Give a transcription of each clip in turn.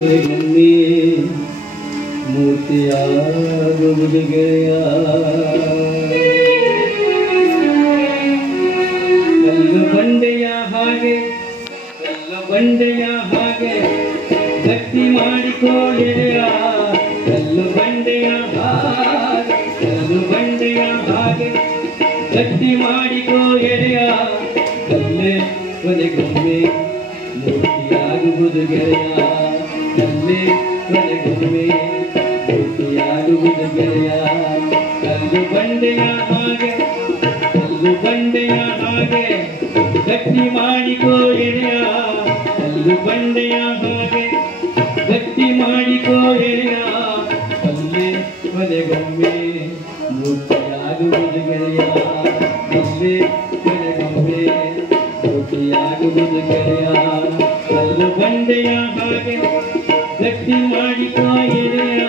ಒಮ್ಮೆ ಮೂರ್ತಿಯಾಗುವುದು ಗೆಳೆಯ. ಕಲ್ಲು ಬಂಡೆಯ ಹಾಗೆ ಗಟ್ಟಿ ಮಾಡಿಕೋ ಗೆಳೆಯ. ಕಲ್ಲು ಬಂಡೆಯ ಹಾಗೆ ಗಟ್ಟಿ ಮಾಡಿಕೋ ಗೆಳೆಯ. ಕಲ್ಲೇ ಕೊನೆಗೊಮ್ಮೆ ಮೂರ್ತಿಯಾಗುವುದು ಗೆಳೆಯ. ಕಲ್ಲೇ ಕೊನೆಗೊಮ್ಮೆ ಮೂರ್ತಿಯಾಗುವುದು ಗೆಳೆಯ. ಕಲ್ಲು ಬಂಡೆಯ ಹಾಗೆ ಗಟ್ಟಿ ಮಾಡಿಕೋ ಗೆಳೆಯ. ಕಲ್ಲು ಬಂಡೆಯ ಹಾಗೆ ಗಟ್ಟಿ ಮಾಡಿಕೋ ಗೆಳೆಯ. ಕಲ್ಲೇ ಕೊನೆಗೊಮ್ಮೆ ಮೂರ್ತಿಯಾಗುವುದು ಗೆಳೆಯ. ಕಲ್ಲೇ ಕೊನೆಗೊಮ್ಮೆ ಮೂರ್ತಿಯಾಗುವುದು ಗೆಳೆಯ. ಕಲ್ಲು ಬಂಡೆಯ ಹಾಗೆ ಗಟ್ಟಿ ಮಾಡಿಕೋ ಗೆಳೆಯ.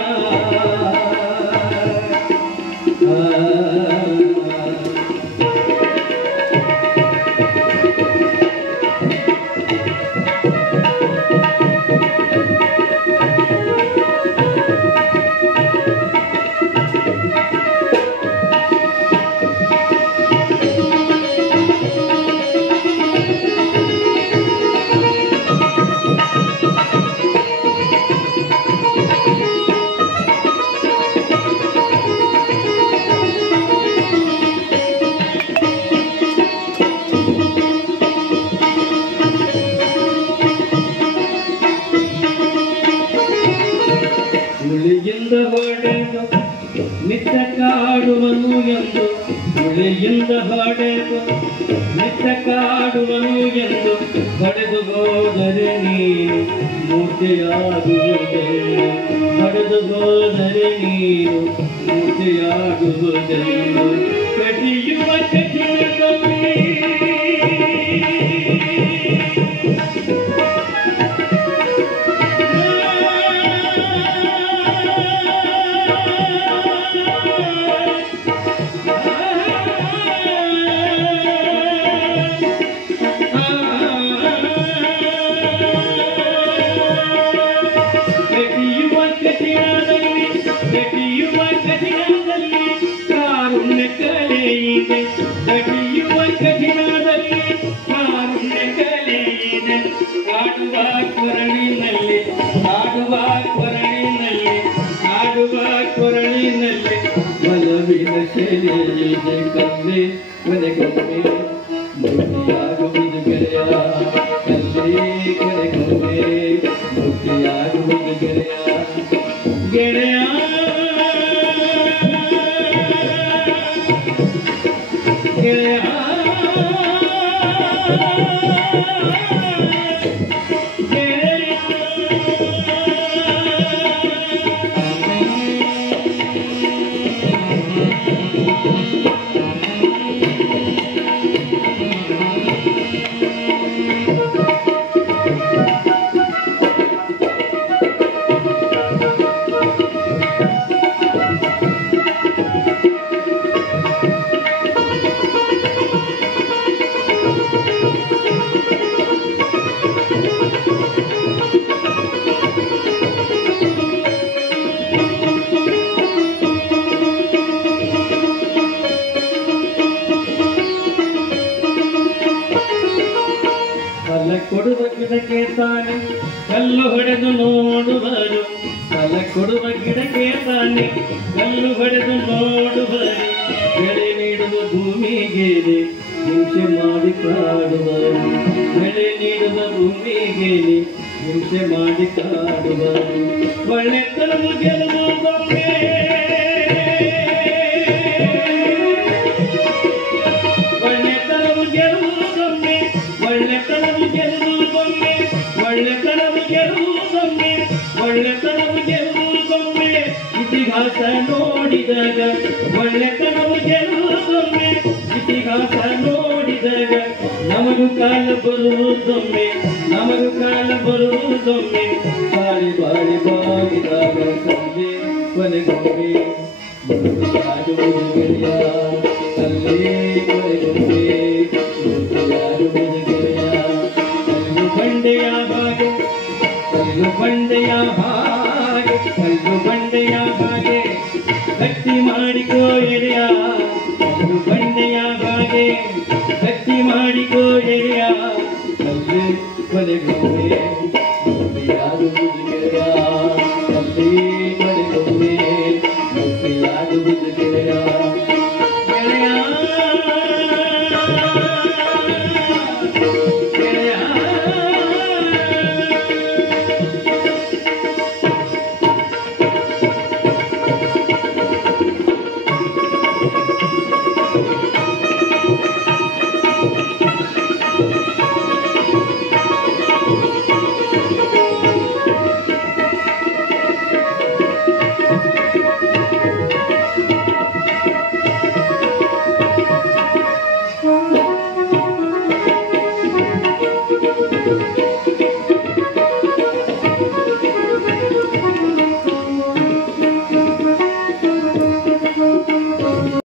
ಹುಳಿಯಿಂದ ಹೊಡೆದು ಮಿತ್ತ ಕಾಡುವನು ಎಂದು, ಹುಳಿಯಿಂದ ಹೊಡೆದು ಮಿತ್ತ ಕಾಡುವನು ಎಂದು ಹೊಡೆದು ಹೋದರೆ ನೀನು ಮೂರ್ತಿಯಾಗುವುದೆಂದು. ಹೊಡೆದು ಹೋದರೆ ನೀನು ಮೂರ್ತಿಯಾಗುವುದೆಂದು. ಕಡಿಯುವ ಕಠಿಣದಲ್ಲಿ ಕಾರುಣ್ಯ ಕಲೆ ಇದೆ. ಕಡಿಯುವ ಕಠಿಣದಲ್ಲಿ ಕಾರುಣ್ಯ ಕಲೆ ಇದೆ. ಆಡುವ ಕೊರಳಿನಲ್ಲಿ ಬಲವಿನ ಶೆಲೆ ಇದೆ. ಕಲ್ಲೇ ಕೊನೆಗೊಮ್ಮೆ ಮೂರ್ತಿಯಾಗುವುದು ಗೆಳೆಯ. ಕಲ್ಲೇ ಕೊನೆಗೊಮ್ಮೆ ಮೂರ್ತಿಯಾಗುವುದು ಗೆಳೆಯ. ಗೆಳೆಯ ಫಲ ಕೊಡುವ ಗಿಡಕ್ಕೆ ತಾನೆ ಕಲ್ಲು ಹೊಡೆದು ನೋಡುವರು. ಫಲ ಕೊಡುವ ಗಿಡಕ್ಕೆ ತಾನೆ ಕಲ್ಲು ಹೊಡೆದು ನೋಡುವರು. ಬೆಳೆ ನೀಡುವ ಭೂಮಿಗೆ ಹಿಂಸೆ ಮಾಡಿ ಕಾಡುವರು. ಬೆಳೆ ನೀಡುವ ಭೂಮಿಗೆ ಹಿಂಸೆ ಮಾಡಿ ಕಾಡುವರು. ಒಳ್ಳೆತನವು ಗೆಲ್ಲುವುದೊಮ್ಮೆ, ಒಳ್ಳೆತನವು ಗೆಲ್ಲುವುದೊಮ್ಮೆ, ಒಳ್ಳೆತನವು ಗೆಲ್ಲುವುದೊಮ್ಮೆ, ಒಳ್ಳೆತನವು ಗೆಲ್ಲುವುದೊಮ್ಮೆ, ಒಳ್ಳೆತನವು ಗೆಲ್ಲುವುದೊಮ್ಮೆ. ಇತಿಹಾಸ ನೋಡಿದಾಗ ಒಳ್ಳೆತನವು ಗೆಲ್ಲುವುದೊಮ್ಮೆ. ಇತಿಹಾಸ ನೋಡಿದಾಗ ನಮಗೂ ಕಾಲ ಬರುವುದೊಮ್ಮೆ, ನಮಗೂ ಕಾಲ ಬರುವುದೊಮ್ಮೆ. ಬಾಳಿ ಬಾಳಿ ಬಾಗಿದಾಗ ಕಲ್ಲೇ ಕೊನೆಗೊಮ್ಮೆ ಮೂರ್ತಿಯಾಗುವುದು ಗೆಳೆಯ. ಕಲ್ಲೇ ಕೊನೆಗೊಮ್ಮೆ ಮೂರ್ತಿಯಾಗುವುದು ಗೆಳೆಯ. ಕಲ್ಲು ಬಂಡೆಯ ಹಾಗೆ ಕಲ್ಲು ಬಂಡೆಯ ಬಂಡೆಯ ಹಾಗೆ ಕಲ್ಲು ಬಂಡೆಯ ಹಾಗೆ ಗಟ್ಟಿ ಮಾಡಿಕೋ ಎಳೆಯ ಕಲ್ಲು ಬಂಡೆಯ ಹಾಗೆ ಗಟ್ಟಿ ಮಾಡಿಕೋ ಎಳೆಯ ಕಲ್ಲು ಕೊನೆಗೊಮ್ಮೆ ಯಾರು